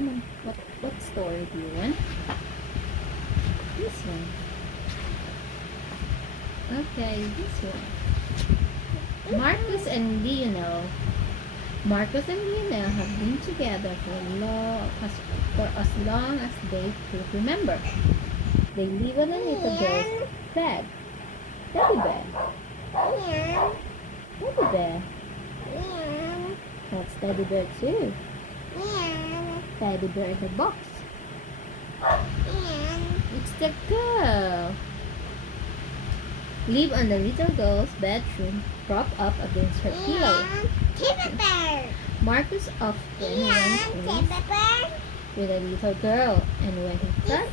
Come on. What story do you want? This one. Okay, this one. Marcus and Lionel have been together for as long as they could remember. They live on a little girl's bed. Teddy bear. Teddy bear. That's teddy bear too. Teddy bear in the box. It's the girl. Live on the little girl's bedroom, propped up against her pillow. Marcus often went in with a little girl, and when he felt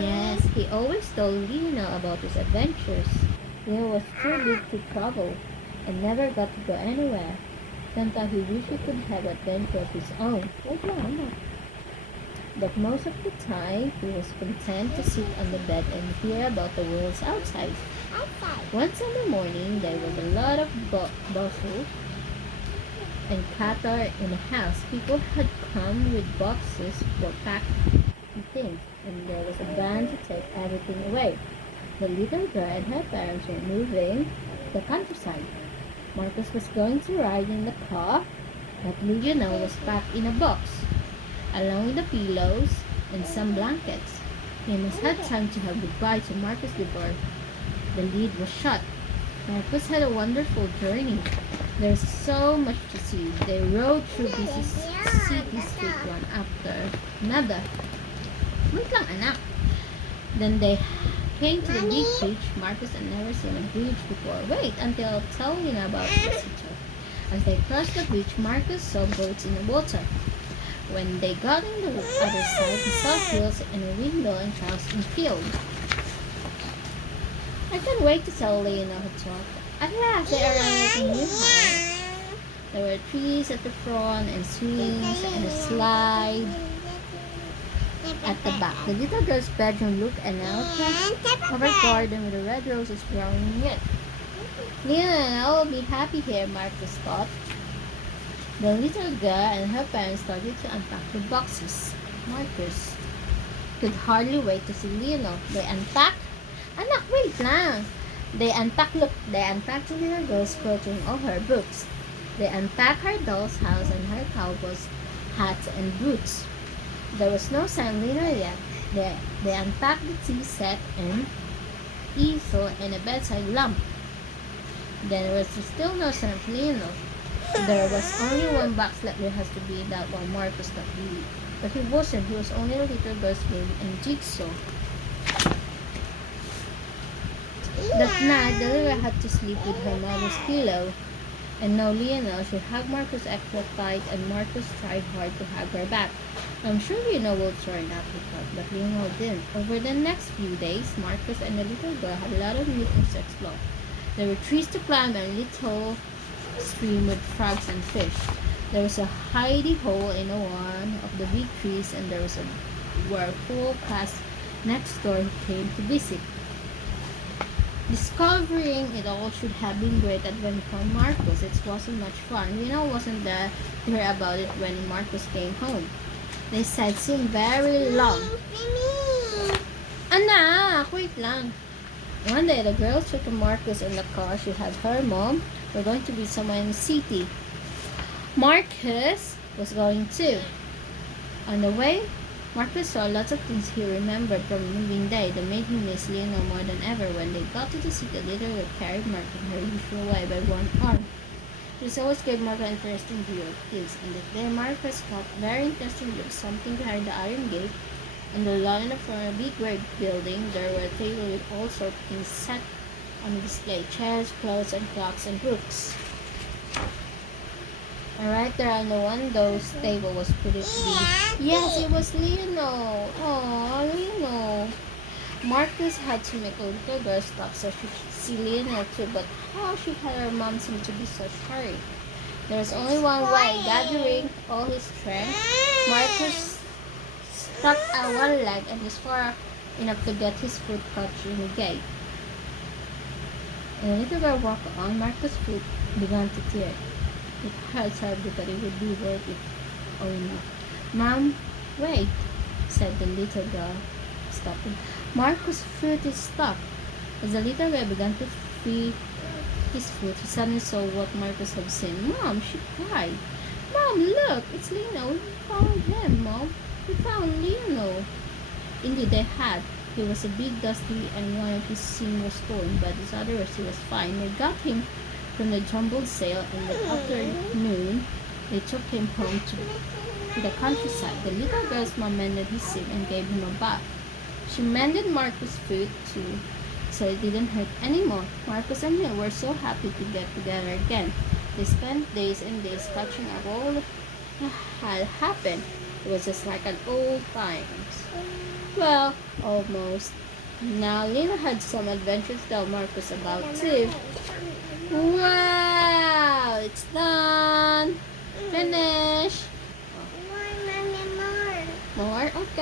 yes, he always told Lionel about his adventures. Lionel was too big to travel and never got to go anywhere. Sometimes he wished he could have adventure of his own. But most of the time, he was content to sit on the bed and hear about the world outside. One Sunday morning, there was a lot of bustle and clatter in the house. People had come with boxes for packing things, and there was a band to take everything away. The little girl and her parents were moving to the countryside. Marcus was going to ride in the car, but Lionel was packed in a box, along with the pillows and some blankets. He must have time to have goodbye to Marcus before the lid was shut. Marcus had a wonderful journey. There was so much to see. They rode through busy city streets one after another. Wait lang, anak. Then they came to the big bridge. Marcus had never seen a bridge before. Wait until I'll tell you about the visitor. As they crossed the bridge, Marcus saw boats in the water. When they got on the other side, he saw hills and a window and cows in field. I can't wait to tell Lionel who talked. At last, they arrived at a new house. There were trees at the front and swings and a slide at the back. The little girl's bedroom looked an outback of a garden with the red roses growing in it. Lionel will be happy here, Marcus thought. The little girl and her parents started to unpack the boxes. Marcus could hardly wait to see Lionel. They unpacked. Anak, wait lang! They unpacked the little girl's clothes and all her books. They unpacked her doll's house and her cowboy's hats and boots. There was no sign of Lionel yet. They unpacked the tea set and easel and a bedside lamp. There was still no sign of Lionel. There was only one box left. There has to be that one Marcus thought he. But he wasn't. He was only a little girl's game and jigsaw. That night, the little girl had to sleep with her mother's pillow. And now Lionel should hug Marcus extra tight, and Marcus tried hard to hug her back. I'm sure Lionel will turn up, he thought, but Lionel didn't. Over the next few days, Marcus and the little girl had a lot of new things to explore. There were trees to climb and a little stream with frogs and fish. There was a hidey hole in one of the big trees, and there was a whirlpool past next door who came to visit. Discovering it all should have been great adventure for Marcus. It wasn't much fun. Lionel wasn't there to hear about it when Marcus came home. They sightseeing very long. Anak, wait lang. One day, the girls took Marcus in the car. She had her mom. We're going to be somewhere in the city. Marcus was going too. On the way, Marcus saw lots of things he remembered from moving day that made him miss Lionel more than ever. When they got to the city, the little girl carried Marcus in her usual way by one arm. This always gave Marcus an interesting view of things, and that day Marcus got very interesting view of something behind the iron gate. On the lawn of a big red building, there were tables with all sorts of things set on display: chairs, clothes, and clocks, and books. And right there on the window's table was pretty big. Yes, it was Lionel. Oh, Lionel. Marcus had to make a little girl stop so she could see Lionel too, but how she had her mom seem to be such hurry. There was only one way. Gathering all his strength, Marcus stuck out one leg and was far enough to get his foot caught in the gate. And the little girl walked on. Marcus' foot began to tear. It hurts hardly, but it would be worth it. Oh no. Mom, wait, said the little girl, stopping. Marcus' foot is stuck. As the little girl began to free his foot, he suddenly saw what Marcus had seen. Mom, she cried. Mom, look, it's Lionel. We found him, Mom. We found Lionel. Indeed, they had. He was a bit dusty and one of his seams was torn, but his other he was fine. They got him from the jumbled sail, and that afternoon they took him home to the countryside. The little girl's mom mended his seam and gave him a bath. She mended Marcus' foot too, so it didn't hurt anymore. Marcus and Neil were so happy to get together again. They spent days and days catching up all that had happened. It was just like an old times. Well, almost. Now Lena had some adventures to tell Marcus about too. Wow! It's done! Finish! More, mommy, more. More? Okay.